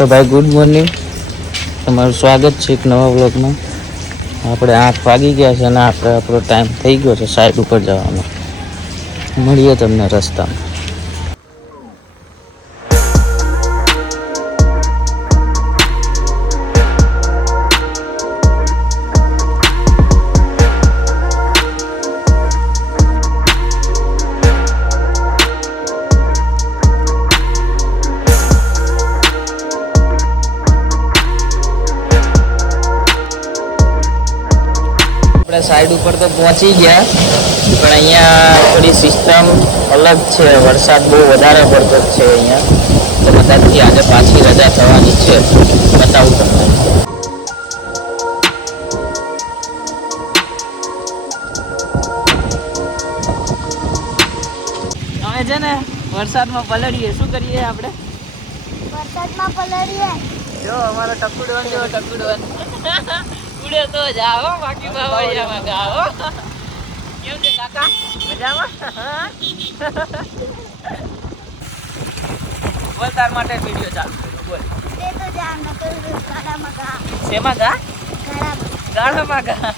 તો ભાઈ good morning, તમારું સ્વાગત છે એક નવા વ્લોગમાં. આપણે 8 વાગી ગયા છે અને આપણો ટાઈમ થઈ ગયો છે સાઈડ ઉપર જવાનો. મળીએ તમને રસ્તામાં. આપણે સાઈડ ઉપર તો પહોંચી ગયા, પણ અહીંયા થોડી સિસ્ટમ અલગ છે. વરસાદ બહુ વધારે પડતો છે અહીંયા, તો કદાચથી આજે પાછી રજા થવાની છે. બતાવું તમને. અમે છે ને વરસાદમાં પલળીએ. શું કરીએ આપણે? વરસાદમાં પલળીએ. જો અમારો ટકુડવન, જો ટકુડવન ઉડે તો જાઓ, બાકી બાવળિયામાં ગાઓ. કેમ છે કાકા? મજામાં? બોલ, તાર માટે વિડિયો ચાલુ કર્યો. બોલ. તે તો જાણ ન કરું ગાડામાં ગા. શેમાં ગા? ગાડામાં. ગાડામાં ગા.